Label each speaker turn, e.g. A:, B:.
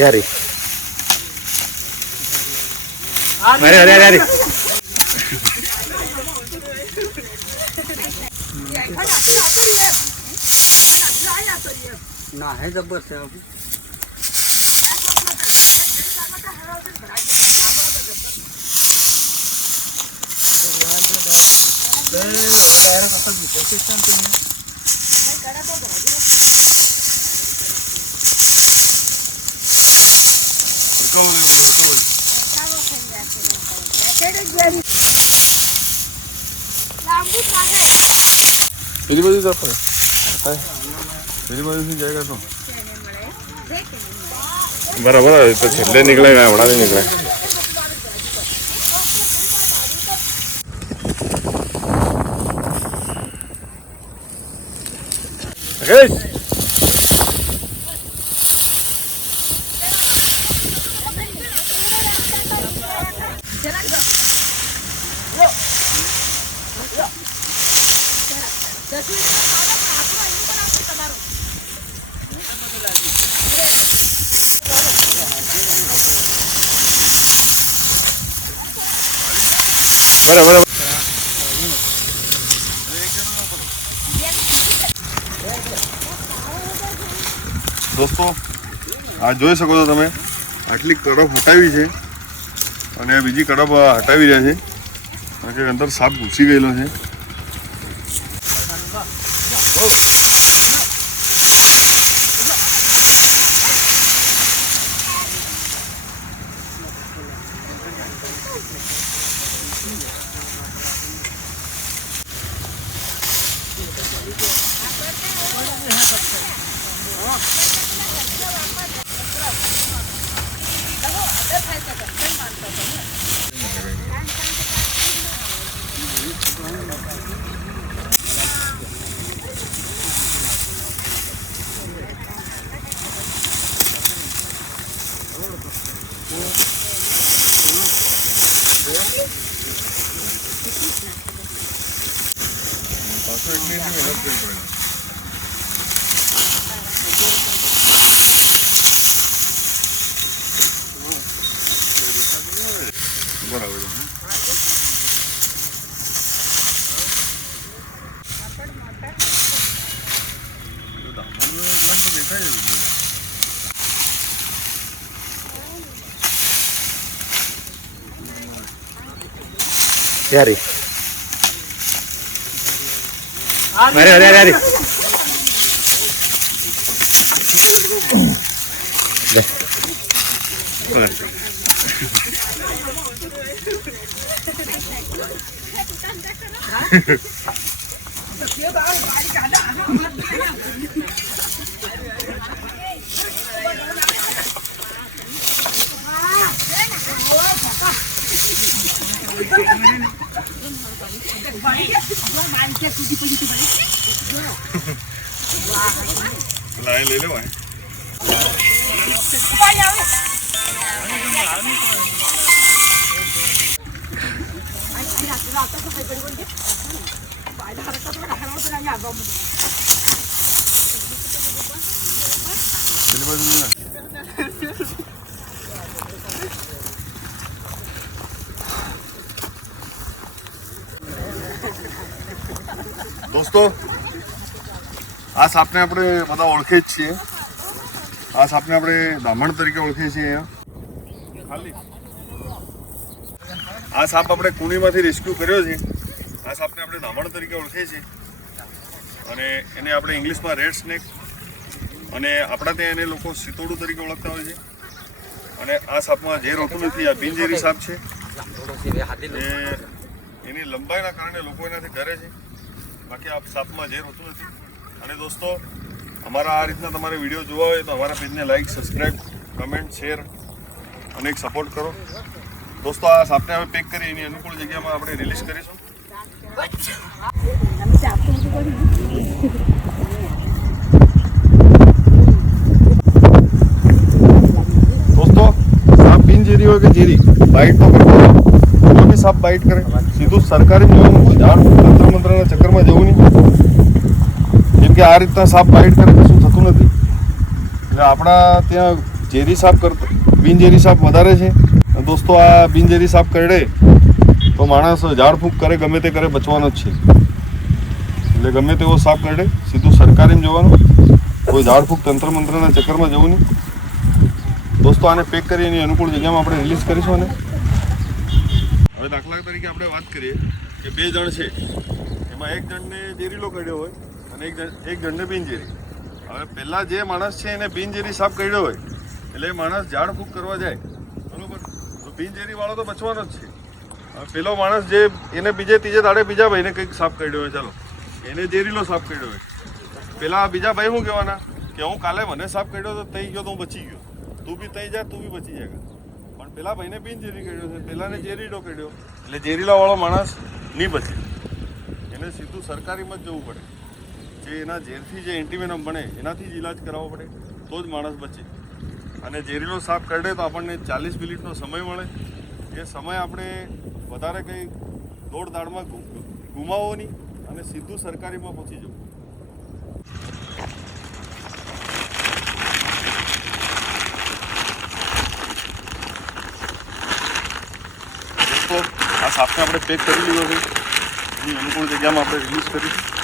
A: યારી અરે અરે અરે
B: ના હે જબર છે Thank you.
C: પેલી બાજુ જતો ને પેલી બાજુથી જાય તો બરાબર તો છેલ્લે નીકળે ને હમણાં નીકળે Hey! બરાબર દોસ્તો, આ જોઈ શકો છો તમે, આટલી કડપ હટાવી છે અને બીજી કડપ હટાવી રહ્યા છે. કારણ કે અંદર સાપ ઘૂસી ગયેલો છે. Oh. એટલી એટલી મહેનત કરવી પડે બરાબર દેખાય છે
A: ಯಾರಿ? আরে আরে আরে আরে।
C: લાઈ લઈ લેવાય પેલી બાજુ જા. દોસ્તો આ સાપને આપણે બધા ઓળખે જ છીએ. આ સાપને આપણે દામણ તરીકે ઓળખીએ છીએ અહીંયા. ખાલી આ સાપ આપણે કુણીમાંથી રેસ્ક્યુ કર્યો છે. આ સાપને આપણે દામણ તરીકે ઓળખીએ છીએ. અને એને આપણે ઇંગ્લિશમાં રેડ સ્નેક અને આપણા ત્યાં એને લોકો સિતોડું તરીકે ઓળખતા હોય છે. અને આ સાપમાં ઝેર હોતું નથી આ બિનઝેરી સાપ છે. એની લંબાઈના કારણે લોકો એનાથી ડરે છે. બાકી આ સાપમાં ઝેર હોતું નથી અને દોસ્તો, અમારા આ રીતના તમારે વીડિયો જોવા હોય તો અમારા પેજને લાઈક સબસ્ક્રાઈબ કમેન્ટ શેર અને એક સપોર્ટ કરો. દોસ્તો, આ સાપને હવે પેક કરી, એની અનુકૂળ જગ્યામાં આપણે રિલીઝ કરીશું. દોસ્તો, સાપ બિનઝેરી હોય કે જેરી બાઇટ તો સાપ બાઇટ કરે. સીધું સરકારી જવાનું ઝાડ તંત્ર મંત્રના ચક્કરમાં જવું નહીં. જેમ કે આ રીતના સાપ બાઇટ કરે, કશું થતું નથી. એટલે આપણા ત્યાં ઝેરી સાપ કરતા, બિનઝેરી સાપ વધારે છે. દોસ્તો, આ બિનઝેરી સાપ કરડે, તો માણસ ઝાડ ફૂંક કરે, ગમે તે કરે, બચવાનો જ છે. એટલે ગમે તેવો સાપ કરડે, સીધું સરકારીમાં જવાનું. કોઈ ઝાડ ફૂંક તંત્ર મંત્રના ચક્કરમાં જવું નહીં. દોસ્તો, આને પેક કરી એની અનુકૂળ જગ્યામાં આપણે રિલીઝ કરીશું અને હવે દાખલા તરીકે આપણે વાત કરીએ કે બે જણ છે. એમાં એક જણને ઝેરીલો કાઢ્યો હોય અને એક જણ એક જણને બિનઝેરી. હવે પહેલાં જે માણસ છે એને બિનઝેરી સાપ કર્યો હોય, એટલે એ માણસ ઝાડ ફૂંક કરવા જાય. બરાબર? તો બિનઝેરીવાળો તો બચવાનો જ છે. હવે પેલો માણસ જે એને બીજે ત્રીજે દાડે બીજા ભાઈને કંઈક સાપ કર્યો હોય, ચાલો. એને ઝેરીલો સાપ કર્યો હોય. પેલા બીજા ભાઈ શું કહેવાના? કે હું કાલે મને સાપ કર્યો તો તઈ ગયો તો હું બચી ગયો. તું બી તઈ જા, તું બી બચી જાય. પેલા ભાઈને બિનઝેરી કર્યો છે પેલાને ઝેરીડો કર્યો. એટલે ઝેરીલા વાળો માણસ નહીં બચે. એને સીધું સરકારીમાં જ જવું પડે. જે એના ઝેરથી જે એન્ટીવેનમ બને એનાથી જ ઇલાજ કરાવવો પડે તો જ માણસ બચે. અને ઝેરીલો સાપ કરડે તો આપણને ચાલીસ મિનિટનો સમય મળે. એ સમય આપણે વધારે કંઈ દોડ દાડમાં ગુ- ગુમાવવો નહીં અને સીધું સરકારીમાં પહોંચી જવું દોસ્તો આ સાફને આપણે પેક કરી લીધો છે. એની અનુકૂળ જગ્યામાં આપણે રિલીઝ કરીશું